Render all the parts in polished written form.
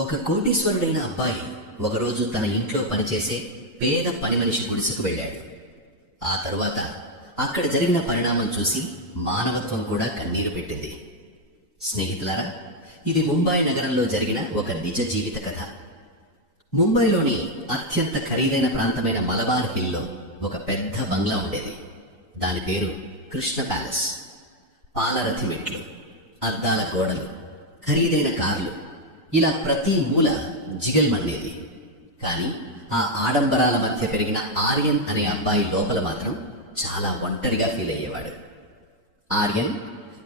ఒక కోటీశ్వరుడైన అబ్బాయి ఒకరోజు తన ఇంట్లో పనిచేసే పేద పని మనిషి గుడిసెకు వెళ్ళాడు. ఆ తరువాత అక్కడ జరిగిన పరిణామం చూసి మానవత్వం కూడా కన్నీరు పెట్టింది. స్నేహితులారా, ఇది ముంబాయి నగరంలో జరిగిన ఒక నిజ జీవిత కథ. ముంబైలోని అత్యంత ఖరీదైన ప్రాంతమైన మలబార్ హిల్లో ఒక పెద్ద బంగ్లా ఉండేది. దాని పేరు కృష్ణ ప్యాలెస్. పాలరథి మెట్లు, అద్దాల గోడలు, ఖరీదైన కార్లు, ఇలా ప్రతి మూల జిగల్మనేది. కానీ ఆ ఆడంబరాల మధ్య పెరిగిన ఆర్యన్ అనే అబ్బాయి లోపల మాత్రం చాలా ఒంటరిగా ఫీల్ అయ్యేవాడు. ఆర్యన్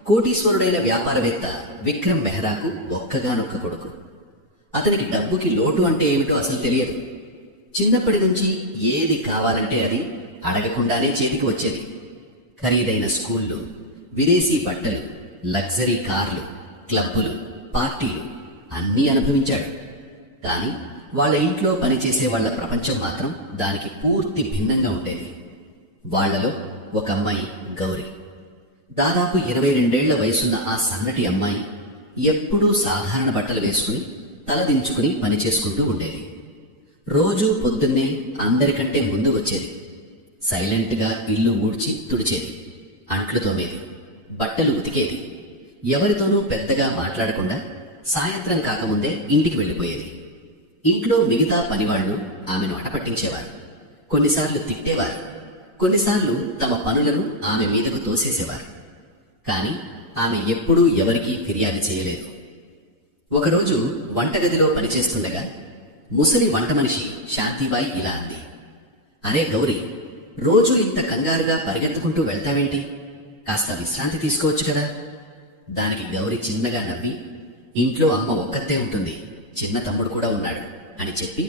కోటీశ్వరుడైన వ్యాపారవేత్త విక్రమ్ మెహ్రాకు ఒక్కగానొక్క కొడుకు. అతనికి డబ్బుకి లోటు అంటే ఏమిటో అసలు తెలియదు. చిన్నప్పటి నుంచి ఏది కావాలంటే అది అడగకుండానే చేతికి వచ్చేది. ఖరీదైన స్కూళ్ళు, విదేశీ బట్టలు, లగ్జరీ కార్లు, క్లబ్బులు, పార్టీలు అన్నీ అనుభవించాడు. కానీ వాళ్ళ ఇంట్లో పనిచేసే వాళ్ల ప్రపంచం మాత్రం దానికి పూర్తి భిన్నంగా ఉండేది. వాళ్లలో ఒక అమ్మాయి గౌరీ. దాదాపు 22 వయసున్న ఆ సన్నటి అమ్మాయి ఎప్పుడూ సాధారణ బట్టలు వేసుకుని తలదించుకుని పనిచేసుకుంటూ ఉండేది. రోజూ పొద్దున్నే అందరికంటే ముందు వచ్చేది. సైలెంట్గా ఇల్లు ఊడ్చి తుడిచేది, అంట్లు తోమేది, బట్టలు ఉతికేది. ఎవరితోనూ పెద్దగా మాట్లాడకుండా సాయంత్రం కాకముందే ఇంటికి వెళ్ళిపోయేది. ఇంట్లో మిగతా పనివాళ్లు ఆమెను అటపట్టించేవారు. కొన్నిసార్లు తిట్టేవారు, కొన్నిసార్లు తమ పనులను ఆమె మీదకు తోసేసేవారు. కానీ ఆమె ఎప్పుడూ ఎవరికీ ఫిర్యాదు చేయలేదు. ఒకరోజు వంటగదిలో పనిచేస్తుండగా ముసలి వంట మనిషి శాంతిబాయి ఇలా అంది, అరే గౌరీ, రోజు ఇంత కంగారుగా పరిగెత్తుకుంటూ వెళ్తావేంటి? కాస్త విశ్రాంతి తీసుకోవచ్చు కదా. దానికి గౌరీ చిన్నగా నవ్వి, ఇంట్లో అమ్మ ఒక్కతే ఉంటుంది, చిన్న తమ్ముడు కూడా ఉన్నాడు అని చెప్పి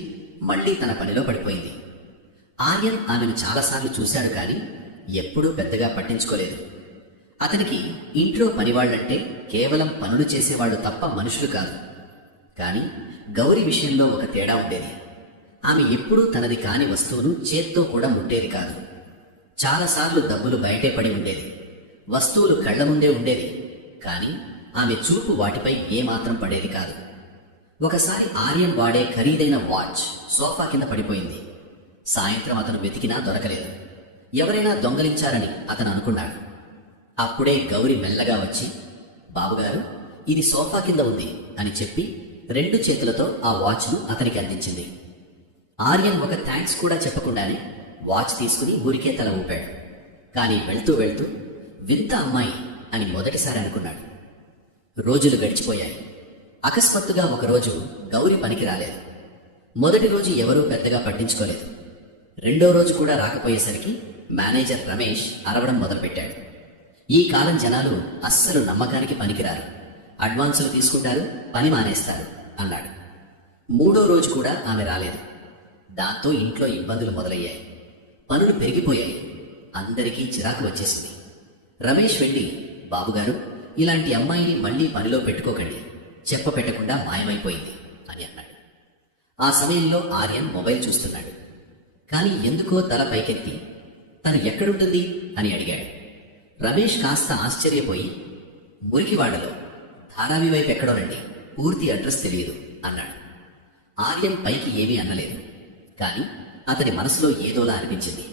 మళ్లీ తన పనిలో పడిపోయింది. ఆర్యన్ ఆమెను చాలాసార్లు చూశాడు, కానీ ఎప్పుడూ పెద్దగా పట్టించుకోలేదు. అతనికి ఇంట్లో పనివాళ్లంటే కేవలం పనులు చేసేవాళ్లు తప్ప మనుషులు కాదు. కానీ గౌరీ విషయంలో ఒక తేడా ఉండేది. ఆమె ఎప్పుడూ తనది కాని వస్తువును చేత్తో కూడా ముట్టేది కాదు. చాలాసార్లు డబ్బులు బయటే పడి ఉండేది, వస్తువులు కళ్ల ముందే ఉండేది, కానీ ఆమె చూపు వాటిపై ఏమాత్రం పడేది కాదు. ఒకసారి ఆర్యన్ వాడే ఖరీదైన వాచ్ సోఫా కింద పడిపోయింది. సాయంత్రం అతను వెతికినా దొరకలేదు. ఎవరైనా దొంగలించారని అతను అనుకున్నాడు. అప్పుడే గౌరీ మెల్లగా వచ్చి, బాబుగారు, ఇది సోఫా కింద ఉంది అని చెప్పి 2 చేతులతో ఆ వాచ్ను అతనికి అందించింది. ఆర్యన్ ఒక థ్యాంక్స్ కూడా చెప్పకుండానే వాచ్ తీసుకుని ఊరికే తల ఊపాడు. కానీ వెళ్తూ వెళ్తూ వింత అమ్మాయి అని మొదటిసారి అనుకున్నాడు. రోజులు గడిచిపోయాయి. అకస్మాత్తుగా ఒకరోజు గౌరీ పనికి రాలేదు. మొదటి రోజు ఎవరూ పెద్దగా పట్టించుకోలేదు. 2వ రోజు కూడా రాకపోయేసరికి మేనేజర్ రమేష్ అరవడం మొదలుపెట్టాడు. ఈ కాలం జనాలు అస్సలు నమ్మకానికి పనికిరారు, అడ్వాన్సులు తీసుకుంటారు, పని మానేస్తారు అన్నాడు. 3వ రోజు కూడా ఆమె రాలేదు. దాంతో ఇంట్లో ఇబ్బందులు మొదలయ్యాయి. పనులు పెరిగిపోయాయి. అందరికీ చిరాకు వచ్చేసింది. రమేష్ వెళ్ళి, బాబుగారు, ఇలాంటి అమ్మాయిని మళ్లీ పనిలో పెట్టుకోకండి, చెప్పపెట్టకుండా మాయమైపోయింది అని అన్నాడు. ఆ సమయంలో ఆర్యన్ మొబైల్ చూస్తున్నాడు. కానీ ఎందుకో తల పైకెత్తి తను ఎక్కడుంటుంది అని అడిగాడు. రమేష్ కాస్త ఆశ్చర్యపోయి, మురికివాడలో, ధారావి వైపు ఎక్కడోనండి, పూర్తి అడ్రస్ తెలియదు అన్నాడు. ఆర్యన్ పైకి ఏమీ అనలేదు. కానీ అతని మనసులో ఏదోలా అనిపించింది.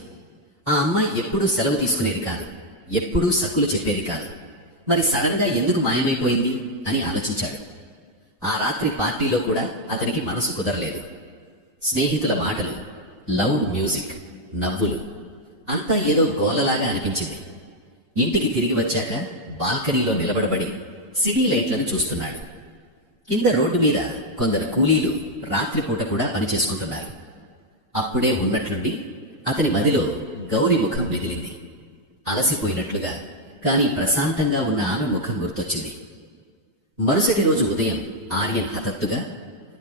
ఆ అమ్మాయి ఎప్పుడూ సెలవు తీసుకునేది కాదు, ఎప్పుడూ సక్కులు చెప్పేది కాదు. మరి సడన్ గా ఎందుకు మాయమైపోయింది అని ఆలోచించాడు. ఆ రాత్రి పార్టీలో కూడా అతనికి మనసు కుదరలేదు. స్నేహితుల మాటలు, లౌడ్ మ్యూజిక్, నవ్వులు, అంతా ఏదో గోలలాగా అనిపించింది. ఇంటికి తిరిగి వచ్చాక బాల్కనీలో నిలబడబడి సిటీ లైట్లను చూస్తున్నాడు. కింద రోడ్డు మీద కొందరు కూలీలు రాత్రిపూట కూడా పనిచేసుకుంటున్నారు. అప్పుడే ఉన్నట్లుండి అతని మదిలో గౌరీ ముఖం మెదిలింది. అలసిపోయినట్లుగా, కానీ ప్రశాంతంగా ఉన్న ఆమె ముఖం గుర్తొచ్చింది. మరుసటి రోజు ఉదయం ఆర్యన్ హఠాత్తుగా,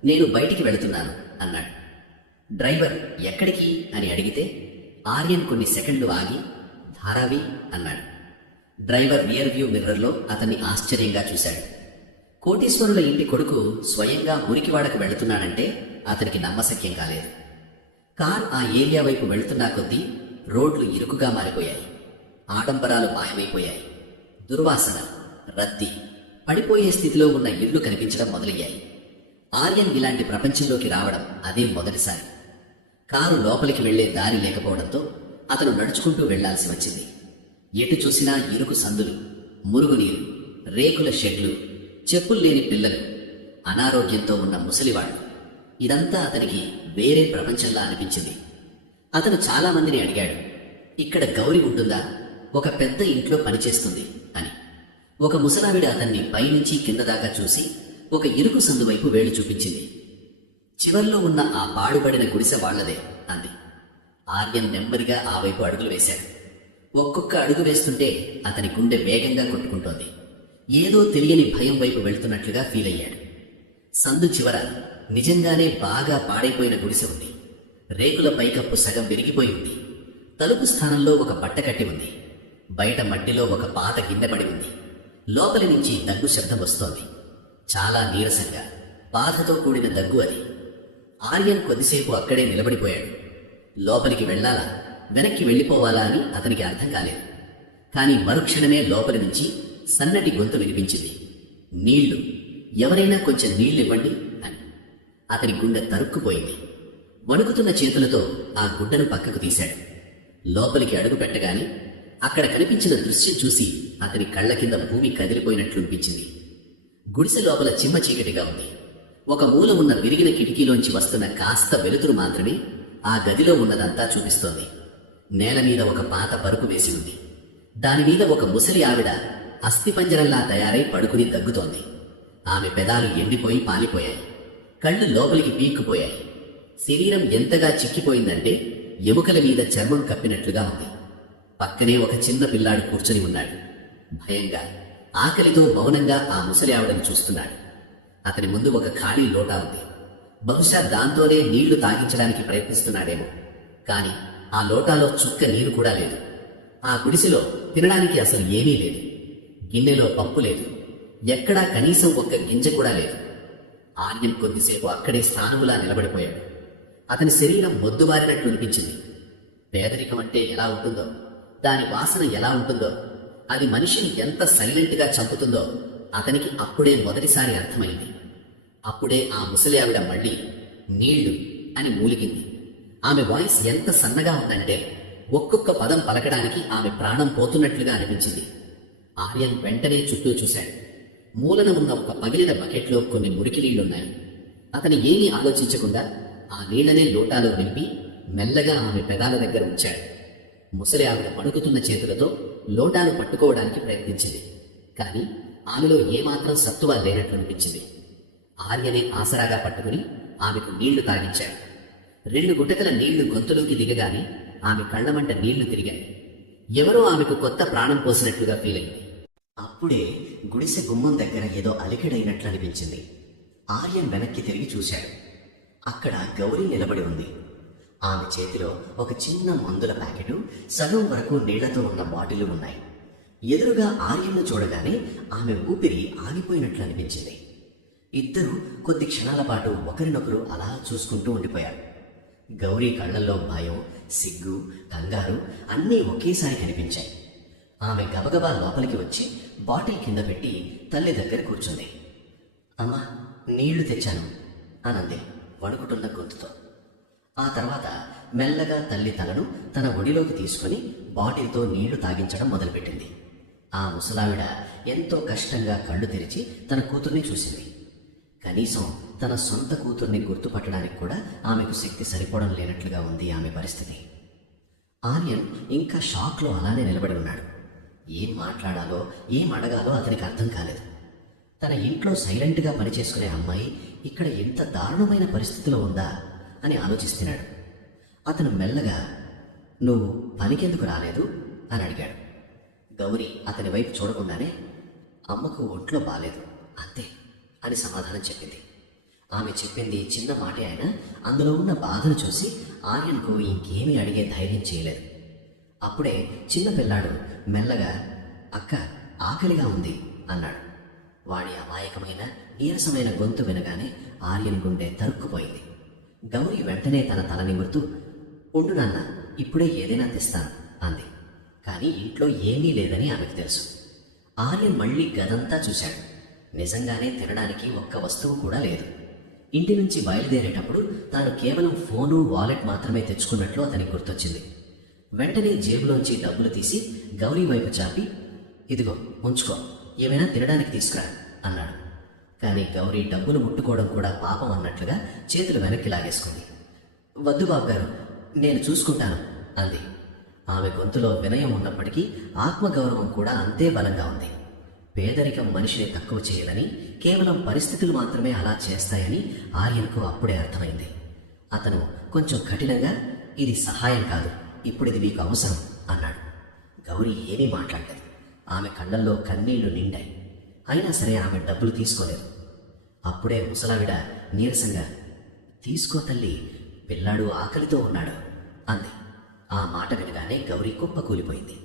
నేను బయటికి వెళుతున్నాను అన్నాడు. డ్రైవర్ ఎక్కడికి అని అడిగితే ఆర్యన్ కొన్ని సెకండ్లు ఆగి, ధారావి అన్నాడు. డ్రైవర్ రియర్ వ్యూ మిర్రర్లో అతన్ని ఆశ్చర్యంగా చూశాడు. కోటీశ్వరుల ఇంటి కొడుకు స్వయంగా మురికివాడకు వెళుతున్నాడంటే అతనికి నమ్మశక్యం కాలేదు. కార్ ఆ ఏరియా వైపు వెళుతున్నా కొద్దీ రోడ్లు ఇరుకుగా మారిపోయాయి. ఆడంబరాలు మాయమైపోయాయి. దుర్వాసన, రద్దీ, పడిపోయే స్థితిలో ఉన్న ఇళ్లు కనిపించడం మొదలయ్యాయి. ఆర్యన్ ఇలాంటి ప్రపంచంలోకి రావడం అదే మొదటిసారి. కారు లోపలికి వెళ్లే దారి లేకపోవడంతో అతను నడుచుకుంటూ వెళ్లాల్సి వచ్చింది. ఎటు చూసినా ఇరుకు సందులు, మురుగునీరు, రేకుల షెడ్లు, చెప్పులు లేని పిల్లలు, అనారోగ్యంతో ఉన్న ముసలివాళ్లు. ఇదంతా అతనికి వేరే ప్రపంచంలా అనిపించింది. అతను చాలా మందిని అడిగాడు, ఇక్కడ గౌరి ఉంటుందా, ఒక పెద్ద ఇంట్లో పనిచేస్తుంది అని. ఒక ముసలావిడ అతన్ని పైనుంచి కింద దాకా చూసి ఒక ఇరుకు సందు వైపు వేలు చూపించింది. చివర్లో ఉన్న ఆ పాడుబడిన గుడిసె వాళ్లదే అంది. ఆర్యన్ నెమ్మదిగా ఆ వైపు అడుగులు వేశాడు. ఒక్కొక్క అడుగు వేస్తుంటే అతని గుండె వేగంగా కొట్టుకుంటోంది. ఏదో తెలియని భయం వైపు వెళ్తున్నట్లుగా ఫీల్ అయ్యాడు. సందు చివర నిజంగానే బాగా పాడైపోయిన గుడిసె ఉంది. రేకుల పైకప్పు సగం విరిగిపోయి ఉంది. తలుపు స్థానంలో ఒక బట్ట కట్టి ఉంది. బయట మట్టిలో ఒక పాత గిన్నె పడి ఉంది. లోపలి నుంచి దగ్గు శబ్దం వస్తోంది. చాలా నీరసంగా, బాధతో కూడిన దగ్గు అది. ఆర్యన్ కొద్దిసేపు అక్కడే నిలబడిపోయాడు. లోపలికి వెళ్లాలా, వెనక్కి వెళ్లిపోవాలా అని అతనికి అర్థం కాలేదు. కాని మరుక్షణమే లోపలి నుంచి సన్నటి గొంతు వినిపించింది. నీళ్లు, ఎవరైనా కొంచెం నీళ్లివ్వండి అని. అతని గుండె తరుక్కుపోయింది. వణుకుతున్న చేతులతో ఆ గుడ్డను పక్కకు తీశాడు. లోపలికి అడుగు పెట్టగానే అక్కడ కనిపించిన దృశ్యం చూసి అతని కళ్ల కింద భూమి కదిలిపోయినట్లనిపించింది. గుడిసె లోపల చిమ్మ చీకటిగా ఉంది. ఒక మూల ఉన్న విరిగిన కిటికీలోంచి వస్తున్న కాస్త వెలుతురు మాత్రమే ఆ గదిలో ఉన్నదంతా చూపిస్తోంది. నేల మీద ఒక పాత పరుపు వేసి ఉంది. దానిమీద ఒక ముసలి ఆవిడ అస్థిపంజరంలా తయారై పడుకుని దగ్గుతోంది. ఆమె పెదాలు ఎండిపోయి పాలిపోయాయి. కళ్ళు లోపలికి పీక్కుపోయాయి. శరీరం ఎంతగా చిక్కిపోయిందంటే ఎముకల మీద చర్మం కప్పినట్లుగా ఉంది. పక్కనే ఒక చిన్న పిల్లాడు కూర్చొని ఉన్నాడు. భయంగా, ఆకలితో మౌనంగా ఆ ముసలి ఆవిడను చూస్తున్నాడు. అతని ముందు ఒక ఖాళీ లోటా ఉంది. బహుశా దాంతోనే నీళ్లు తాగించడానికి ప్రయత్నిస్తున్నాడేమో. కాని ఆ లోటాలో చుక్క నీరు కూడా లేదు. ఆ గుడిసెలో తినడానికి అసలు ఏమీ లేదు. గిన్నెలో పప్పు లేదు. ఎక్కడా కనీసం ఒక్క గింజ కూడా లేదు. ఆర్యన్ కొద్దిసేపు అక్కడే స్థానువులా నిలబడిపోయాడు. అతని శరీరం మొద్దుబారినట్లు అనిపించింది. పేదరికం అంటే ఎలా ఉంటుందో, దాని వాసన ఎలా ఉంటుందో, అది మనిషిని ఎంత సైలెంట్గా చంపుతుందో అతనికి అప్పుడే మొదటిసారి అర్థమైంది. అప్పుడే ఆ ముసలి ఆవిడ మళ్ళీ నీళ్లు అని మూలిగింది. ఆమె వాయిస్ ఎంత సన్నగా ఉందంటే ఒక్కొక్క పదం పలకడానికి ఆమె ప్రాణం పోతున్నట్లుగా అనిపించింది. ఆర్యన్ వెంటనే చుట్టూ చూశాడు. మూలన ఉన్న ఒక పగిలిన బకెట్లో కొన్ని మురికి నీళ్లున్నాయి. అతను ఏమీ ఆలోచించకుండా ఆ నీళ్లనే లోటాలో నింపి మెల్లగా ఆమె పెదాల దగ్గర ఉంచాడు. ముసలి ఆవిడ పడుకుతున్న చేతులతో లోటాను పట్టుకోవడానికి ప్రయత్నించింది. కాని ఆమెలో ఏమాత్రం సత్తువ లేనట్లు అనిపించింది. ఆర్యనే ఆసరాగా పట్టుకుని ఆమెకు నీళ్లు తాగించాడు. 2 గుటకల నీళ్లు గొంతులోకి దిగగానే ఆమె కళ్లమంట నీళ్లు తిరిగాయి. ఎవరో ఆమెకు కొత్త ప్రాణం పోసినట్లుగా ఫీల్ అయింది. అప్పుడే గుడిసె గుమ్మం దగ్గర ఏదో అలికిడైనట్లు అనిపించింది. ఆర్యన్ వెనక్కి తిరిగి చూశాడు. అక్కడ గౌరీ నిలబడి ఉంది. ఆమె చేతిలో ఒక చిన్న మందుల ప్యాకెటు, సగం వరకు నీళ్లతో ఉన్న బాటిల్ ఉన్నాయి. ఎదురుగా ఆర్యన్ను చూడగానే ఆమె ఊపిరి ఆగిపోయినట్లు అనిపించింది. ఇద్దరూ కొద్ది క్షణాల పాటు ఒకరినొకరు అలా చూసుకుంటూ ఉండిపోయారు. గౌరీ కళ్లల్లో భయం, సిగ్గు, కంగారు అన్నీ ఒకేసారి కనిపించాయి. ఆమె గబగబా లోపలికి వచ్చి బాటిల్ కింద పెట్టి తల్లి దగ్గర కూర్చుంది. అమ్మా, నీళ్లు తెచ్చాను అనంది వణుకుతున్న గొంతుతో. ఆ తర్వాత మెల్లగా తల్లి తలను తన ఒడిలోకి తీసుకుని బాటిల్తో నీళ్లు తాగించడం మొదలుపెట్టింది. ఆ ముసలావిడ ఎంతో కష్టంగా కళ్ళు తెరిచి తన కూతుర్ని చూసింది. కనీసం తన సొంత కూతుర్ని గుర్తుపట్టడానికి కూడా ఆమెకు శక్తి సరిపోవడం లేనట్లుగా ఉంది ఆమె పరిస్థితి. ఆర్యన్ ఇంకా షాక్లో అలానే నిలబడి ఉన్నాడు. ఏం మాట్లాడాలో, ఏం అడగాలో అతనికి అర్థం కాలేదు. తన ఇంట్లో సైలెంట్గా పనిచేసుకునే అమ్మాయి ఇక్కడ ఎంత దారుణమైన పరిస్థితిలో ఉందా అని ఆలోచిస్తున్నాడు. అతను మెల్లగా, నువ్వు పనికెందుకు రాలేదు అని అడిగాడు. గౌరీ అతని వైపు చూడకుండానే, అమ్మకు ఒంట్లో బాలేదు అంతే అని సమాధానం చెప్పింది. ఆమె చెప్పింది చిన్న మాటే అయినా అందులో ఉన్న బాధను చూసి ఆర్యన్కు ఇంకేమీ అడిగే ధైర్యం చేయలేదు. అప్పుడే చిన్న పిల్లాడు మెల్లగా, అక్క ఆకలిగా ఉంది అన్నాడు. వాడి అమాయకమైన నీరసమైన గొంతు వినగానే ఆర్యన్ గుండె తరుక్కుపోయింది. గౌరీ వెంటనే తన తల నిమురుతూ, ఉండు నాన్న, ఇప్పుడే ఏదైనా తెస్తాను అంది. కానీ ఇంట్లో ఏమీ లేదని ఆమెకు తెలుసు. ఆర్యన్ మళ్ళీ గదంతా చూశాడు. నిజంగానే తినడానికి ఒక్క వస్తువు కూడా లేదు. ఇంటి నుంచి బయలుదేరేటప్పుడు తాను కేవలం ఫోను వాలెట్ మాత్రమే తెచ్చుకున్నట్లు అతనికి గుర్తొచ్చింది. వెంటనే జేబులోంచి డబ్బులు తీసి గౌరీ వైపు చాపి, ఇదిగో ఉంచుకో, ఏమైనా తినడానికి తీసుకురా అన్నాడు. కానీ గౌరీ డబ్బులు ముట్టుకోవడం కూడా పాపం అన్నట్లుగా చేతులు వెనక్కి లాగేసుకుంది. వద్దు బాబుగారు, నేను చూసుకుంటాను అంది. ఆమె గొంతులో వినయం ఉన్నప్పటికీ ఆత్మగౌరవం కూడా అంతే బలంగా ఉంది. పేదరికం మనిషిని తక్కువ చేయదని, కేవలం పరిస్థితులు మాత్రమే అలా చేస్తాయని ఆర్యన్కు అప్పుడే అర్థమైంది. అతను కొంచెం కఠినంగా, ఇది సహాయం కాదు, ఇప్పుడు ఇది మీకు అవసరం అన్నాడు. గౌరీ ఏమీ మాట్లాడలేదు. ఆమె కళ్ళల్లో కన్నీళ్లు నిండాయి. అయినా సరే ఆమె డబ్బులు తీసుకోలేదు. అప్పుడే ముసలావిడ నీరసంగా, తీసుకో తల్లి, పిల్లాడు ఆకలితో ఉన్నాడు అంది. ఆ మాట వినగానే గౌరీ కుప్ప కూలిపోయింది.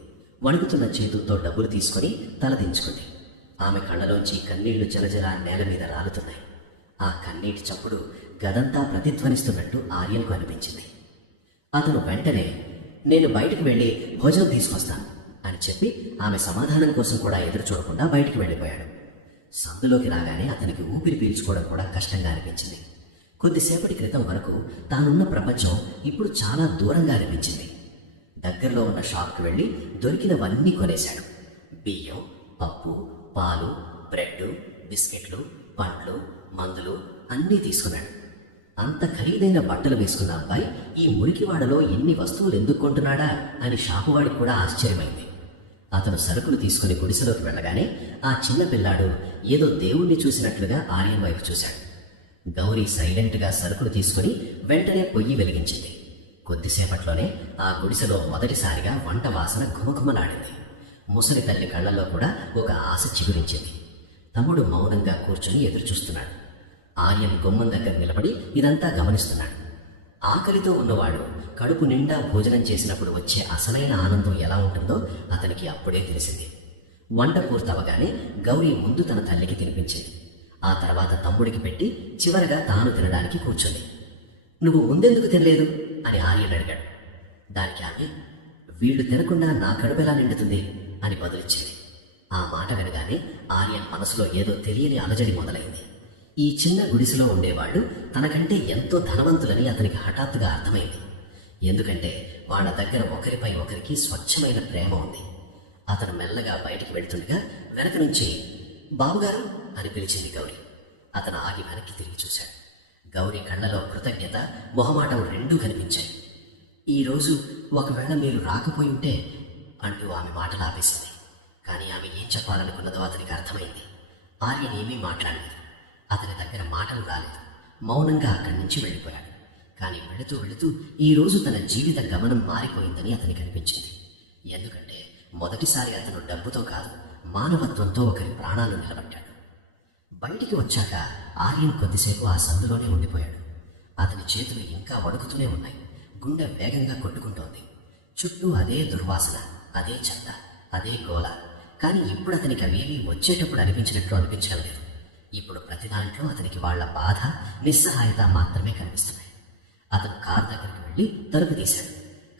వణుకుతున్న చేతులతో డబ్బులు తీసుకొని తలదించుకుంది. ఆమె కళ్ళలోంచి కన్నీళ్లు జలజల నేల మీద రాలుతున్నాయి. ఆ కన్నీటి చప్పుడు గదంతా ప్రతిధ్వనిస్తున్నట్టు ఆర్యన్కు అనిపించింది. అతను వెంటనే, నేను బయటకు వెళ్ళి భోజనం తీసుకొస్తాను అని చెప్పి ఆమె సమాధానం కోసం కూడా ఎదురు చూడకుండా బయటికి వెళ్ళిపోయాడు. సందులోకి రాగానే అతనికి ఊపిరి పీల్చుకోవడం కూడా కష్టంగా అనిపించింది. కొద్దిసేపటి క్రితం వరకు తానున్న ప్రపంచం ఇప్పుడు చాలా దూరంగా అనిపించింది. దగ్గరలో ఉన్న షాప్కి వెళ్ళి దొరికినవన్నీ కొనేశాడు. బియ్యం, పప్పు, పాలు, బ్రెడ్, బిస్కెట్లు, పండ్లు, మందులు అన్నీ తీసుకున్నాడు. అంత ఖరీదైన బట్టలు వేసుకున్న అబ్బాయి ఈ మురికివాడలో ఎన్ని వస్తువులు ఎందుకు కొంటున్నాడా అని షాపువాడికి కూడా ఆశ్చర్యమైంది. అతను సరుకులు తీసుకుని గుడిసెలోకి వెళ్ళగానే ఆ చిన్న పిల్లాడు ఏదో దేవుణ్ణి చూసినట్లుగా ఆర్యన్ వైపు చూశాడు. గౌరీ సైలెంట్గా సరుకులు తీసుకుని వెంటనే పొయ్యి వెలిగించింది. కొద్దిసేపట్లోనే ఆ గుడిసెలో మొదటిసారిగా వంట వాసన ఘుమఘుమలాడింది. ముసలి తల్లి కళ్ళల్లో కూడా ఒక ఆశ చిగురించింది. తమ్ముడు మౌనంగా కూర్చొని ఎదురుచూస్తున్నాడు. ఆర్యన్ గుమ్మం దగ్గర నిలబడి ఇదంతా గమనిస్తున్నాడు. ఆకలితో ఉన్నవాడు కడుపు నిండా భోజనం చేసినప్పుడు వచ్చే అసలైన ఆనందం ఎలా ఉంటుందో అతనికి అప్పుడే తెలిసింది. వంట పూర్తవగానే గౌరీ ముందు తన తల్లికి తినిపించింది. ఆ తర్వాత తమ్ముడికి పెట్టి చివరగా తాను తినడానికి కూర్చుంది. నువ్వు ముందెందుకు తినలేదు అని ఆర్యన్ అడిగాడు. దానికి ఆమె, వీళ్ళు తినకుండా నా కడుపు ఎలా నిండుతుంది అని బదులిచ్చింది. ఆ మాట వినగానే ఆర్యన్ మనసులో ఏదో తెలియని అలజడి మొదలైంది. ఈ చిన్న గుడిసెలో ఉండేవాళ్ళు తనకంటే ఎంతో ధనవంతులని అతనికి హఠాత్తుగా అర్థమైంది. ఎందుకంటే వాళ్ళ దగ్గర ఒకరిపై ఒకరికి స్వచ్ఛమైన ప్రేమ ఉంది. అతను మెల్లగా బయటికి వెళ్తుండగా వెనక నుంచి, బాబుగారు అని పిలిచింది గౌరీ. అతను ఆగి వెనక్కి తిరిగి చూశాడు. గౌరీ కళ్ళలో కృతజ్ఞత, మొహమాటం రెండూ కనిపించాయి. ఈరోజు ఒకవేళ మీరు రాకపోయి ఉంటే అంటూ ఆమె మాటలు ఆపేసింది. కానీ ఆమె ఏం చెప్పాలనుకున్నదో అతనికి అర్థమైంది. ఆర్యన్ ఏమీ మాట్లాడలేదు. అతని దగ్గర మాటలు రాలేదు. మౌనంగా అక్కడి నుంచి వెళ్ళిపోయాడు. కానీ వెళుతూ వెళుతూ ఈరోజు తన జీవిత గమనం మారిపోయిందని అతనికి అనిపించింది. ఎందుకంటే మొదటిసారి అతను డబ్బుతో కాదు, మానవత్వంతో ఒకరి ప్రాణాలు నిలబడ్డాడు. బయటికి వచ్చాక ఆర్యన్ కొద్దిసేపు ఆ సందులోనే ఉండిపోయాడు. అతని చేతులు ఇంకా వణుకుతూనే ఉన్నాయి. గుండె వేగంగా కొట్టుకుంటోంది. చుట్టూ అదే దుర్వాసన, అదే చెత్త, అదే గోల. కానీ ఇప్పుడు అతనికి అవేవి వచ్చేటప్పుడు అనిపించినట్లు అనిపించడం లేదు. ఇప్పుడు ప్రతి దాంట్లో అతనికి వాళ్ల బాధ, నిస్సహాయత మాత్రమే కనిపిస్తున్నాయి. అతను కారు దగ్గరికి వెళ్ళి తలుపు తీశాడు.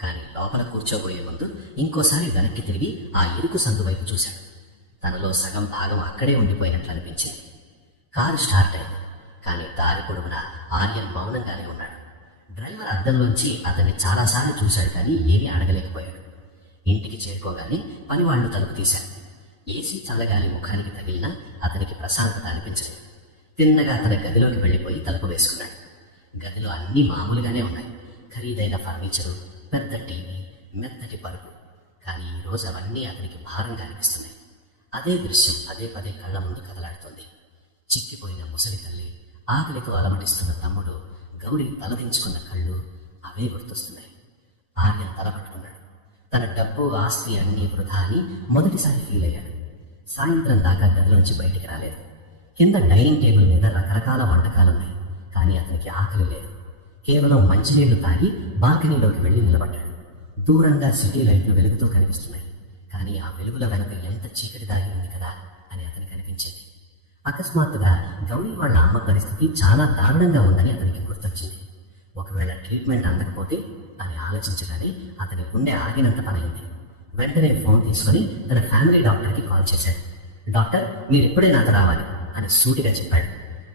కానీ లోపల కూర్చోబోయే ముందు ఇంకోసారి వెనక్కి తిరిగి ఆ ఇరుకు సందు వైపు చూశాడు. తనలో సగం భాగం అక్కడే ఉండిపోయినట్లు అనిపించింది. కారు స్టార్ట్ అయింది. కానీ దారి పొడవునా ఆర్యన్ మౌనంగానే ఉన్నాడు. డ్రైవర్ అద్దంలోంచి అతన్ని చాలాసార్లు చూశాడు, కానీ ఏమీ అడగలేకపోయాడు. ఇంటికి చేరుకోగానే పనివాళ్లు తలుపు తీశాడు. ఏసీ చల్లగాలి ముఖానికి తగిలినా అతనికి ప్రశాంతత అనిపించలేదు. తిన్నగా తన గదిలోకి వెళ్ళిపోయి తలుపు వేసుకున్నాడు. గదిలో అన్నీ మామూలుగానే ఉన్నాయి. ఖరీదైన ఫర్నిచరు, పెద్ద టీవీ, మెత్తటి పరుపు. కానీ ఈరోజు అవన్నీ అతనికి భారంగా అనిపిస్తున్నాయి. అదే దృశ్యం పదే పదే కళ్ళ ముందు కదలాడుతోంది. చిక్కిపోయిన ముసలి తల్లి, ఆకలితో అలమటిస్తున్న తమ్ముడు, గౌరీ తలదించుకున్న కళ్ళు, అవే గుర్తొస్తున్నాయి. ఆర్యన్ తలపట్టుకున్నాడు. తన డబ్బు, ఆస్తి అన్నీ వృధా అని మొదటిసారి ఫీల్ అయ్యాడు. సాయంత్రం దాకా గదిలోంచి బయటికి రాలేదు. కింద డైనింగ్ టేబుల్ మీద రకరకాల వంటకాలున్నాయి. కానీ అతనికి ఆకలి లేదు. కేవలం మంచినీళ్లు తాగి బాల్కనీలోకి వెళ్ళి నిలబడ్డాడు. దూరంగా సిటీ లైట్లు వెలుగుతూ కనిపిస్తున్నాయి. కానీ ఆ వెలుగుల వెనక ఎంత చీకటి దాగి ఉంది కదా అని అతనికి అనిపించింది. అకస్మాత్తుగా గౌరీ వాళ్ళ అమ్మ పరిస్థితి చాలా దారుణంగా ఉందని అతనికి గుర్తొచ్చింది. ఒకవేళ ట్రీట్మెంట్ అందకపోతే అని ఆలోచించగానే అతని గుండె ఆగినంత పనైంది. వెంటనే ఫోన్ తీసుకుని తన ఫ్యామిలీ డాక్టర్కి కాల్ చేశాడు. డాక్టర్, మీరు ఇప్పుడే నాతో రావాలి అని సూటిగా చెప్పాడు.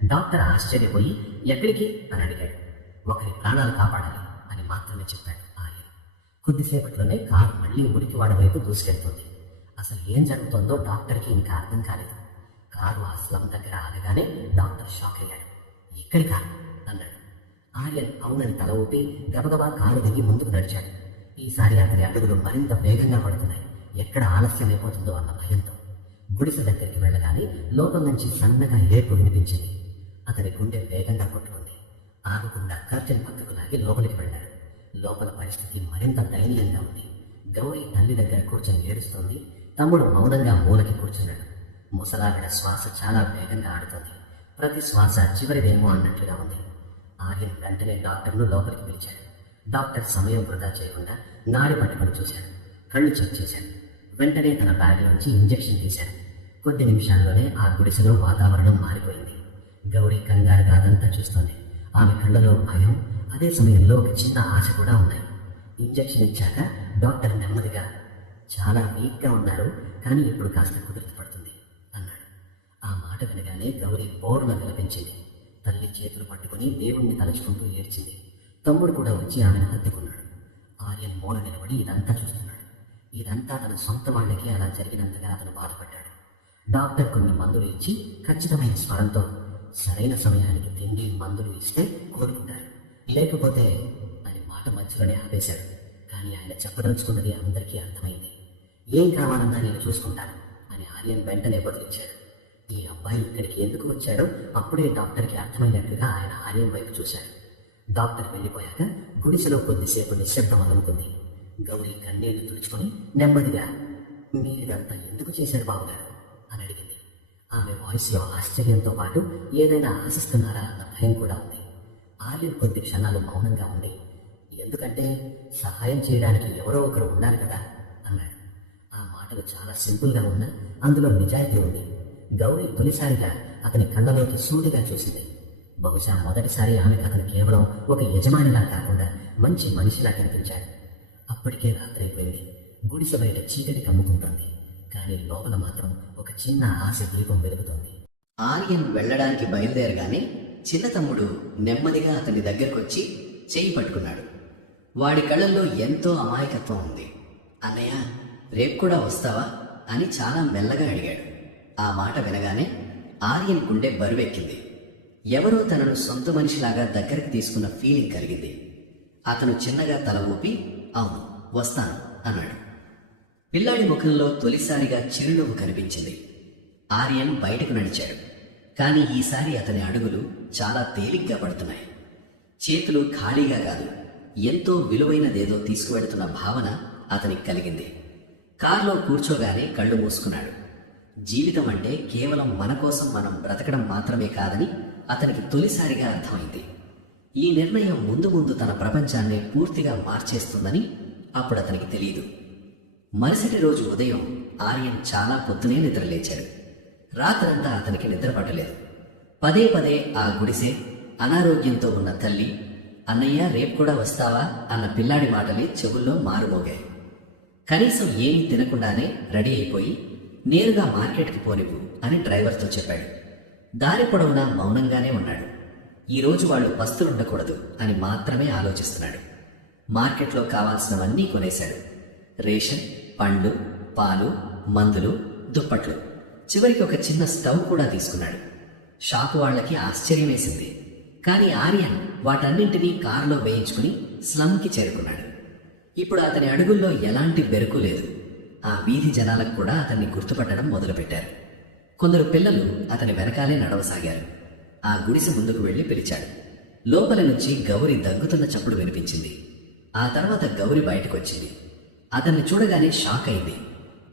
డాక్టర్ ఆశ్చర్యపోయి, ఎక్కడికి అని అడిగాడు. ఒకరి ప్రాణాలు కాపాడాలి అని మాత్రమే చెప్పాడు ఆర్యన్. కొద్దిసేపట్లోనే కారు మళ్ళీ మురికివాడ వైపు దూసుకెళ్తుంది. అసలు ఏం జరుగుతుందో డాక్టర్కి ఇంకా అర్థం కాలేదు. కారు ఆ స్లమ్ దగ్గర ఆగగానే డాక్టర్ షాక్ అయ్యాడు. ఇక్కడికా అన్నాడు. ఆర్యన్ అవునని తల ఊపి గబగబా కారు దిగి ముందుకు నడిచాడు. ఈసారి అతని అడుగులు మరింత వేగంగా పడుతున్నాయి. ఎక్కడ ఆలస్యం అయిపోతుందో అన్న భయంతో. గుడిసె దగ్గరికి వెళ్ళగానే లోపల నుంచి సన్నగా ఏర్పు వినిపించింది. అతని గుండె వేగంగా కొట్టుకుంది. ఆగకుండా కర్టెన్ పక్కకు లాగి లోపలికి వెళ్ళాడు. లోపల పరిస్థితి మరింత దయనీయంగా ఉంది. గౌరీ తల్లి దగ్గర కూర్చొని ఏడుస్తోంది. తమ్ముడు మౌనంగా మూలకి కూర్చున్నాడు. ముసలావిడ శ్వాస చాలా వేగంగా ఆడుతోంది. ప్రతి శ్వాస చివరిదేమో అన్నట్లుగా ఉంది. ఆర్యన్ వెంటనే డాక్టర్ను లోపలికి పిలిచాడు. డాక్టర్ సమయం వృధా చేయకుండా నాడి పట్టుకొని చూశాడు. కళ్ళు చెక్ చేశాడు. వెంటనే తన బ్యాగ్లోంచి ఇంజెక్షన్ తీశాడు. కొద్ది నిమిషాల్లోనే ఆ గుడిసెలో వాతావరణం మారిపోయింది. గౌరీ కంగారుగా అదంతా చూస్తోంది. ఆమె కళ్ళలో భయం, అదే సమయంలో ఒక చిన్న ఆశ కూడా ఉన్నాయి. ఇంజెక్షన్ ఇచ్చాక డాక్టర్ నెమ్మదిగా, చాలా వీక్గా ఉన్నారు, కానీ ఇప్పుడు కాస్త కుదురుతు పడుతుంది అన్నాడు. ఆ మాట వినగానే గౌరీ బోరున విలపించింది. తల్లి చేతులు పట్టుకుని దేవుణ్ణి తలుచుకుంటూ ఏడ్చింది. తమ్ముడు కూడా వచ్చి ఆమెను హత్తుకున్నాడు. ఆర్యన్ మూల నిలబడి ఇదంతా చూస్తున్నాడు. ఇదంతా తన సొంత వాళ్ళకి అలా జరిగినంతగా అతను బాధపడ్డాడు. డాక్టర్ కొన్ని మందులు ఇచ్చి ఖచ్చితమైన స్వరంతో, సరైన సమయానికి తిండి మందులు ఇస్తే కోలుకుంటారు, లేకపోతే అని మాట మధ్యలోనే ఆపేశాడు. కానీ ఆయన చెప్పదలుచుకున్నది అందరికీ అర్థమైంది. ఏం కావాలన్నా నేను చూసుకుంటాను అని ఆర్యన్ వెంటనే బదిలించాడు. ఈ అబ్బాయి ఇక్కడికి ఎందుకు వచ్చాడో అప్పుడే డాక్టర్కి అర్థమైనట్లుగా ఆయన ఆర్యన్ వైపు చూశాడు. డాక్టర్ వెళ్ళిపోయాక గుడిసెలో కొద్దిసేపు నిశ్శబ్దం అలుముకుంది. గౌరీ కన్నీళ్లు తుడుచుకొని నెమ్మదిగా, మీరిదంతా ఎందుకు చేశారు బాబుగారు అని అడిగింది. ఆమె వాయిస్లో ఆశ్చర్యంతో పాటు ఏదైనా ఆశిస్తున్నారా అన్న భయం కూడా ఉంది. ఆర్యన్ కొద్ది క్షణాలు మౌనంగా ఉండి, ఎందుకంటే సహాయం చేయడానికి ఎవరో ఒకరు ఉన్నారు కదా అన్నాడు. ఆ మాటలు చాలా సింపుల్గా ఉన్నా అందులో నిజాయితీ ఉంది. గౌరీ తొలిసారిగా అతని కళ్ళలోకి సూటిగా చూసింది. బహుశా మొదటిసారి ఆమెకు అతను కేవలం ఒక యజమానిలా కాకుండా మంచి మనిషిలా కనిపించాడు. అప్పటికే రాత్రి అయిపోయింది. గుడిసె బయట చీకటి కమ్ముకుంటోంది. కానీ లోపల మాత్రం ఒక చిన్న ఆశ దీపం వెలుగుతోంది. ఆర్యన్ వెళ్ళడానికి బయలుదేరగానే చిన్న తమ్ముడు నెమ్మదిగా అతని దగ్గరకు వచ్చి చెయ్యి పట్టుకున్నాడు. వాడి కళ్ళల్లో ఎంతో అమాయకత్వం ఉంది. అన్నయ్య, రేపు కూడా వస్తావా అని చాలా మెల్లగా అడిగాడు. ఆ మాట వినగానే ఆర్యన్ గుండె బరువెక్కింది. ఎవరో తనను సొంత మనిషిలాగా దగ్గరికి తీసుకున్న ఫీలింగ్ కలిగింది. అతను చిన్నగా తల ఊపి, అవును వస్తాను అన్నాడు. పిల్లాడి ముఖంలో తొలిసారిగా చిరునవ్వు కనిపించింది. ఆర్యన్ బయటకు నడిచాడు. కానీ ఈసారి అతని అడుగులు చాలా తేలిగ్గా పడుతున్నాయి. చేతులు ఖాళీగా కాదు, ఎంతో విలువైనదేదో తీసుకువెడుతున్న భావన అతనికి కలిగింది. కారులో కూర్చోగానే కళ్ళు మూసుకున్నాడు. జీవితం అంటే కేవలం మన కోసం మనం బ్రతకడం మాత్రమే కాదని అతనికి తొలిసారిగా అర్థమైంది. ఈ నిర్ణయం ముందు ముందు తన ప్రపంచాన్ని పూర్తిగా మార్చేస్తుందని అప్పుడు అతనికి తెలియదు. మరుసటి రోజు ఉదయం ఆర్యన్ చాలా పొద్దునే నిద్రలేచాడు. రాత్రంతా అతనికి నిద్ర పట్టలేదు. పదే పదే ఆ గుడిసె, అనారోగ్యంతో ఉన్న తల్లి, అన్నయ్య రేపు కూడా వస్తావా అన్న పిల్లాడి మాటలే చెవుల్లో మారుమోగాయి. కనీసం ఏమీ తినకుండానే రెడీ అయిపోయి నేరుగా మార్కెట్కి పోనివ్వు అని డ్రైవర్తో చెప్పాడు. దారి పొడవునా మౌనంగానే ఉన్నాడు. ఈరోజు వాళ్ళు పస్తులుండకూడదు అని మాత్రమే ఆలోచిస్తున్నాడు. మార్కెట్లో కావాల్సినవన్నీ కొనేశాడు. రేషన్, పండ్లు, పాలు, మందులు, దుప్పట్లు, చివరికి ఒక చిన్న స్టవ్ కూడా తీసుకున్నాడు. షాపు వాళ్లకి ఆశ్చర్యం వేసింది. కానీ ఆర్యన్ వాటన్నింటినీ కారులో వేయించుకుని స్లమ్కి చేరుకున్నాడు. ఇప్పుడు అతని అడుగుల్లో ఎలాంటి బెరుకు లేదు. ఆ వీధి జనాలకు కూడా అతన్ని గుర్తుపట్టడం మొదలుపెట్టారు. కొందరు పిల్లలు అతని వెనకాలే నడవసాగారు. ఆ గుడిసె ముందుకు వెళ్లి పిలిచాడు. లోపల నుంచి గౌరి దగ్గుతున్న చప్పుడు వినిపించింది. ఆ తర్వాత గౌరి బయటకొచ్చింది. అతన్ని చూడగానే షాక్ అయింది.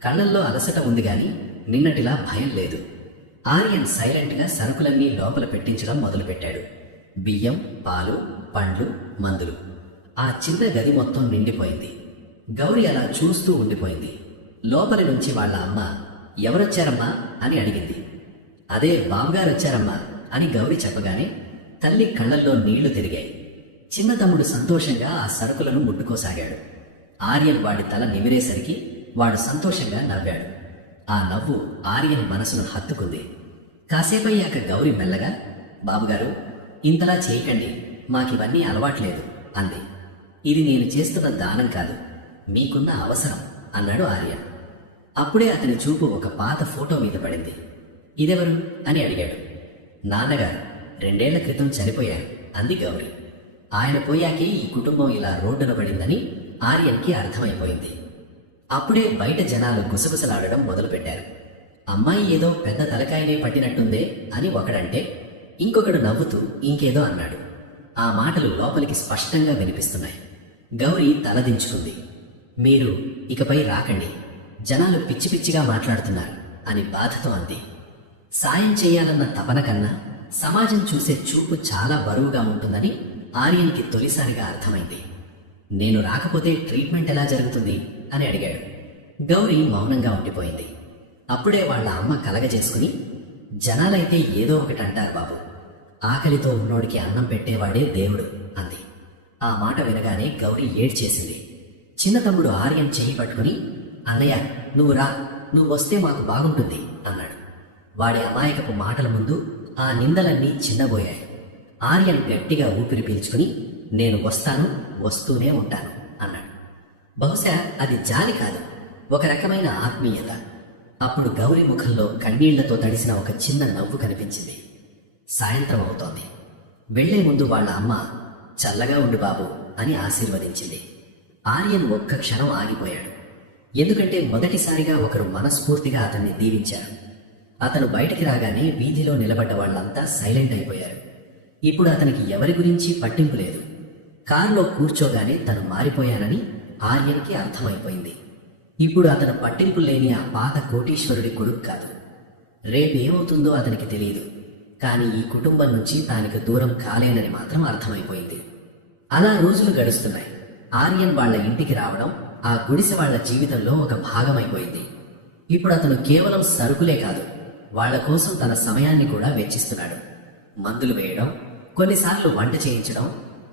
కళ్ళల్లో అలసట ఉంది గాని నిన్నటిలా భయం లేదు. ఆర్యన్ సైలెంట్గా సరుకులన్నీ లోపల పెట్టించడం మొదలుపెట్టాడు. బియ్యం, పాలు, పండ్లు, మందులు. ఆ చిన్న గది మొత్తం నిండిపోయింది. గౌరి అలా చూస్తూ ఉండిపోయింది. లోపలి నుంచి వాళ్ళ అమ్మ, ఎవరొచ్చారమ్మా అని అడిగింది. అదే బాబుగారు వచ్చారమ్మా అని గౌరి చెప్పగానే తల్లి కళ్ళల్లో నీళ్లు తిరిగాయి. చిన్న తమ్ముడు సంతోషంగా ఆ సరుకులను ముట్టుకోసాగాడు. ఆర్యన్ వాడి తల నిమిరేసరికి వాడు సంతోషంగా నవ్వాడు. ఆ నవ్వు ఆర్యన్ మనసును హత్తుకుంది. కాసేపయ్యాక గౌరి మెల్లగా, బాబుగారు ఇంతలా చేయకండి, మాకివన్నీ అలవాట్లేదు అంది. ఇది నేను చేస్తున్న దానం కాదు, మీకున్న అవసరం అన్నాడు ఆర్యన్. అప్పుడే అతని చూపు ఒక పాత ఫోటో మీద పడింది. ఇదెవరు అని అడిగాడు. నాన్నగారు 2 ఏళ్ల క్రితం చనిపోయారు అంది గౌరి. ఆయన పోయాకే ఈ కుటుంబం ఇలా రోడ్డున పడిందని ఆర్యన్కి అర్థమైపోయింది. అప్పుడే బయట జనాలు గుసగుసలాడడం మొదలుపెట్టారు. అమ్మాయి ఏదో పెద్ద తలకాయనే పట్టినట్టుందే అని ఒకడంటే, ఇంకొకడు నవ్వుతూ ఇంకేదో అన్నాడు. ఆ మాటలు లోపలికి స్పష్టంగా వినిపిస్తున్నాయి. గౌరి తలదించుకుంది. మీరు ఇకపై రాకండి, జనాలు పిచ్చి పిచ్చిగా మాట్లాడుతున్నారు అని బాధతో అంది. సాయం చేయాలన్న తపన కన్నా సమాజం చూసే చూపు చాలా బరువుగా ఉంటుందని ఆర్యన్కి తొలిసారిగా అర్థమైంది. నేను రాకపోతే ట్రీట్మెంట్ ఎలా జరుగుతుంది అని అడిగాడు. గౌరి మౌనంగా ఉండిపోయింది. అప్పుడే వాళ్ళ అమ్మ కలగజేసుకుని, జనాలైతే ఏదో ఒకటి అంటారు బాబు, ఆకలితో ఉన్నోడికి అన్నం పెట్టేవాడే దేవుడు అంది. ఆ మాట వినగానే గౌరి ఏడ్చేసింది. చిన్న తమ్ముడు ఆర్యన్ చెయ్యి పట్టుకుని, అన్నయ్య నువ్వు రా, నువ్వు వస్తే మాకు బాగుంటుంది అన్నాడు. వాడి అమాయకపు మాటల ముందు ఆ నిందలన్నీ చిన్నబోయాయి. ఆర్యన్ గట్టిగా ఊపిరి పీల్చుకుని, నేను వస్తాను, వస్తూనే ఉంటాను అన్నాడు. బహుశా అది జాలి కాదు, ఒక రకమైన ఆత్మీయత. అప్పుడు గౌరి ముఖంలో కన్నీళ్లతో తడిసిన ఒక చిన్న నవ్వు కనిపించింది. సాయంత్రం అవుతోంది. వెళ్లే ముందు వాళ్ళ అమ్మ చల్లగా ఉండు బాబు అని ఆశీర్వదించింది. ఆర్యన్ ఒక్క క్షణం ఆగిపోయాడు. ఎందుకంటే మొదటిసారిగా ఒకరు మనస్ఫూర్తిగా అతన్ని దీవించారు. అతను బయటికి రాగానే వీధిలో నిలబడ్డ వాళ్ళంతా సైలెంట్ అయిపోయారు. ఇప్పుడు అతనికి ఎవరి గురించి పట్టింపు లేదు. కారులో కూర్చోగానే తను మారిపోయానని ఆర్యన్కి అర్థమైపోయింది. ఇప్పుడు అతను పట్టింపు లేని ఆ పాత కోటీశ్వరుడి కొడుకు కాదు. రేపేమవుతుందో అతనికి తెలియదు. కానీ ఈ కుటుంబం నుంచి తానికి దూరం కాలేనని మాత్రం అర్థమైపోయింది. అలా రోజులు గడుస్తున్నాయి. ఆర్యన్ వాళ్ళ ఇంటికి రావడం ఆ గుడిసె వాళ్ళ జీవితంలో ఒక భాగమైపోయింది. ఇప్పుడు అతను కేవలం సరుకులే కాదు, వాళ్ల కోసం తన సమయాన్ని కూడా వెచ్చిస్తున్నాడు. మందులు వేయడం, కొన్నిసార్లు వంట చేయించడం,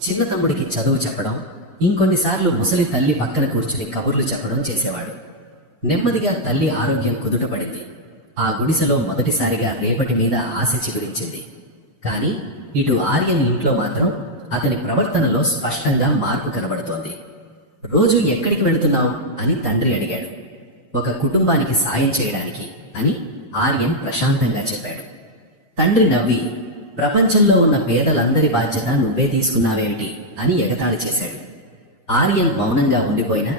చిన్న తమ్ముడికి చదువు చెప్పడం, ఇంకొన్నిసార్లు ముసలి తల్లి పక్కన కూర్చుని కబుర్లు చెప్పడం చేసేవాడు. నెమ్మదిగా తల్లి ఆరోగ్యం కుదుటపడింది. ఆ గుడిసెలో మొదటిసారిగా రేపటి మీద ఆశ చిగురించింది. కానీ ఇటు ఆర్యన్ ఇంట్లో మాత్రం అతని ప్రవర్తనలో స్పష్టంగా మార్పు కనబడుతోంది. రోజు ఎక్కడికి వెళుతున్నావు అని తండ్రి అడిగాడు. ఒక కుటుంబానికి సాయం చేయడానికి అని ఆర్యన్ ప్రశాంతంగా చెప్పాడు. తండ్రి నవ్వి, ప్రపంచంలో ఉన్న పేదలందరి బాధ్యత నువ్వే తీసుకున్నావేమిటి అని ఎగతాళి చేశాడు. ఆర్యన్ మౌనంగా ఉండిపోయినా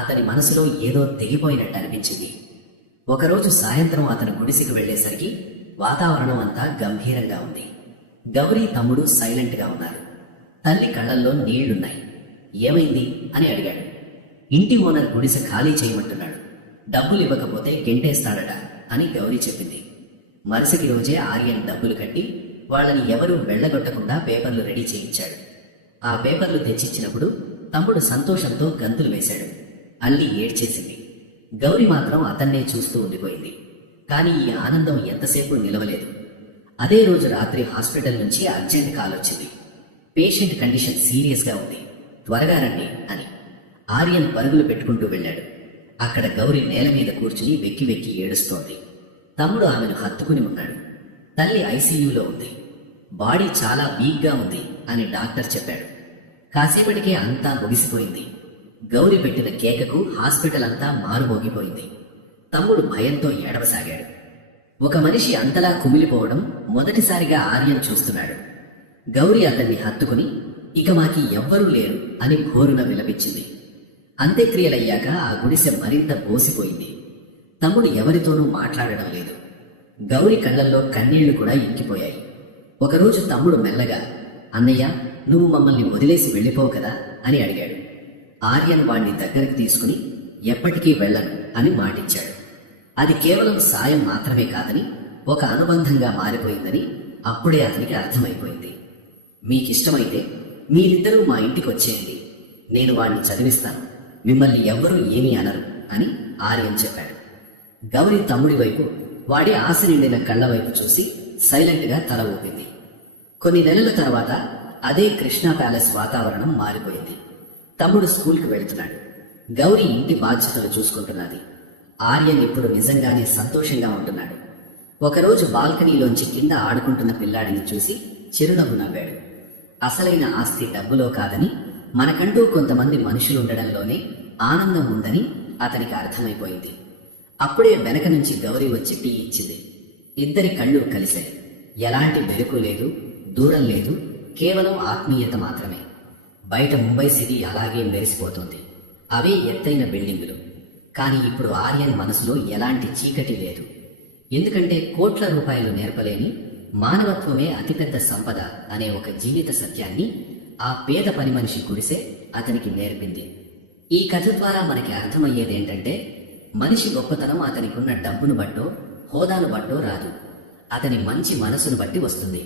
అతని మనసులో ఏదో తెగిపోయినట్టు అనిపించింది. ఒకరోజు సాయంత్రం అతను గుడిసెకు వెళ్లేసరికి వాతావరణం అంతా గంభీరంగా ఉంది. గౌరీ తమ్ముడు సైలెంట్గా ఉన్నారు. తల్లి కళ్ళల్లో నీళ్లున్నాయి. ఏమైంది అని అడిగాడు. ఇంటి ఓనర్ గుడిసె ఖాళీ చేయమంటున్నాడు, డబ్బులు ఇవ్వకపోతే గెంటేస్తాడట అని గౌరీ చెప్పింది. మరుసటి రోజే ఆర్యన్ డబ్బులు కట్టి వాళ్ళని ఎవరూ వెళ్లగొట్టకుండా పేపర్లు రెడీ చేయించాడు. ఆ పేపర్లు తెచ్చిచ్చినప్పుడు తమ్ముడు సంతోషంతో గంతులు వేశాడు. అల్లి ఏడ్చేసింది. గౌరి మాత్రం అతన్నే చూస్తూ ఉండిపోయింది. కానీ ఈ ఆనందం ఎంతసేపు నిలవలేదు. అదే రోజు రాత్రి హాస్పిటల్ నుంచి అర్జెంట్ కాల్ వచ్చింది. పేషెంట్ కండిషన్ సీరియస్గా ఉంది, త్వరగా రండి అని. ఆర్యన్ పరుగులు పెట్టుకుంటూ వెళ్ళాడు. అక్కడ గౌరి నేల మీద కూర్చుని వెక్కి వెక్కి ఏడుస్తోంది. తమ్ముడు ఆమెను హత్తుకుని ఉన్నాడు. తల్లి ఐసీయూలో ఉంది. బాడీ చాలా వీక్గా ఉంది అని డాక్టర్ చెప్పాడు. కాసేపటికే అంతా ముగిసిపోయింది. గౌరి పెట్టిన కేకకు హాస్పిటల్ అంతా మారుమోగిపోయింది. తమ్ముడు భయంతో ఏడవసాగాడు. ఒక మనిషి అంతలా కుమిలిపోవడం మొదటిసారిగా ఆర్యన్ చూస్తున్నాడు. గౌరి అతన్ని హత్తుకుని, ఇక మాకి ఎవ్వరూ లేరు అని ఘోరున విలపించింది. అంత్యక్రియలయ్యాక ఆ గుడిసె మరింత బోసిపోయింది. తమ్ముడు ఎవరితోనూ మాట్లాడడం లేదు. గౌరి కళ్ళల్లో కన్నీళ్లు కూడా ఇంకిపోయాయి. ఒకరోజు తమ్ముడు మెల్లగా, అన్నయ్య నువ్వు మమ్మల్ని వదిలేసి వెళ్ళిపోవు కదా అని అడిగాడు. ఆర్యన్ వాణ్ణి దగ్గరకు తీసుకుని, ఎప్పటికీ వెళ్ళను అని మాటిచ్చాడు. అది కేవలం సాయం మాత్రమే కాదని, ఒక అనుబంధంగా మారిపోయిందని అప్పుడే అతనికి అర్థమైపోయింది. మీకిష్టమైతే మీరిద్దరూ మా ఇంటికి వచ్చేయండి, నేను వాణ్ణి చదివిస్తాను, మిమ్మల్ని ఎవ్వరూ ఏమీ అనరు అని ఆర్యన్ చెప్పాడు. గౌరి తమ్ముడి వైపు, వాడి ఆశ నిండిన కళ్ళ వైపు చూసి సైలెంట్గా తల ఊపింది. కొన్ని నెలల తర్వాత అదే కృష్ణా ప్యాలెస్ వాతావరణం మారిపోయింది. తమ్ముడు స్కూల్కి వెళ్తున్నాడు. గౌరి ఇంటి బాధ్యతలు చూసుకుంటున్నది. ఆర్యన్ ఇప్పుడు నిజంగానే సంతోషంగా ఉంటున్నాడు. ఒకరోజు బాల్కనీలోంచి కింద ఆడుకుంటున్న పిల్లాడిని చూసి చిరునవ్వు నవ్వాడు. అసలైన ఆస్తి డబ్బులో కాదని, మనకంటూ కొంతమంది మనుషులుండడంలోనే ఆనందం ఉందని అతనికి అర్థమైపోయింది. అప్పుడే వెనక నుంచి గౌరీ వచ్చి టీ ఇచ్చింది. ఇద్దరి కళ్ళు కలిశాయి. ఎలాంటి బెరుకు లేదు, దూరం లేదు, కేవలం ఆత్మీయత మాత్రమే. బయట ముంబై సిటీ అలాగే మెరిసిపోతుంది. అవే ఎత్తైన బిల్డింగులు. కానీ ఇప్పుడు ఆర్యన్ మనసులో ఎలాంటి చీకటి లేదు. ఎందుకంటే కోట్ల రూపాయలు నేర్పలేని మానవత్వమే అతిపెద్ద సంపద అనే ఒక జీవిత సత్యాన్ని ఆ పేద పని మనిషి గుడిసె అతనికి నేర్పింది. ఈ కథ ద్వారా మనకి అర్థమయ్యేదేంటంటే, మనిషి గొప్పతనం అతనికున్న డబ్బును బట్టో హోదాను బట్టో రాదు, అతని మంచి మనసును బట్టి వస్తుంది.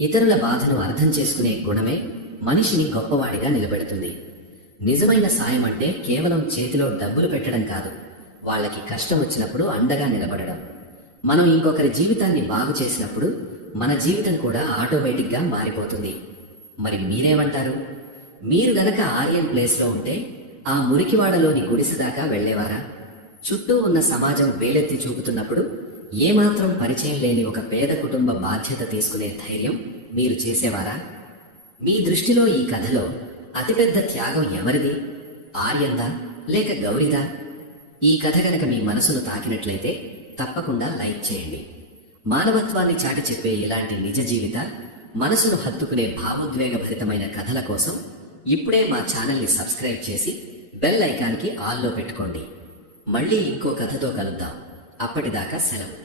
ఇతరుల బాధను అర్థం చేసుకునే గుణమే మనిషిని గొప్పవాడిగా నిలబెడుతుంది. నిజమైన సాయం అంటే కేవలం చేతిలో డబ్బులు పెట్టడం కాదు, వాళ్ళకి కష్టం వచ్చినప్పుడు అండగా నిలబడడం. మనం ఇంకొకరి జీవితాన్ని బాగు చేసినప్పుడు మన జీవితం కూడా ఆటోమేటిక్గా మారిపోతుంది. మరి మీరేమంటారు? మీరు గనక ఆర్యన్ ప్లేస్లో ఉంటే ఆ మురికివాడలోని గుడిసె దాకా వెళ్లేవారా? చుట్టూ ఉన్న సమాజం వేలెత్తి చూపుతున్నప్పుడు ఏమాత్రం పరిచయం లేని ఒక పేద కుటుంబ బాధ్యత తీసుకునే ధైర్యం మీరు చేసేవారా? మీ దృష్టిలో ఈ కథలో అతిపెద్ద త్యాగం ఎవరిది? ఆర్యందా లేక గౌరీదా? ఈ కథ గనక మీ మనసును తాకినట్లయితే తప్పకుండా లైక్ చేయండి. మానవత్వాన్ని చాటి చెప్పే ఇలాంటి నిజ జీవిత, మనసును హత్తుకునే భావోద్వేగభరితమైన కథల కోసం ఇప్పుడే మా ఛానల్ని సబ్స్క్రైబ్ చేసి బెల్ ఐకాన్కి ఆల్లో పెట్టుకోండి. మళ్ళీ ఇంకో కథతో కలుద్దాం. అప్పటిదాకా సెలవు.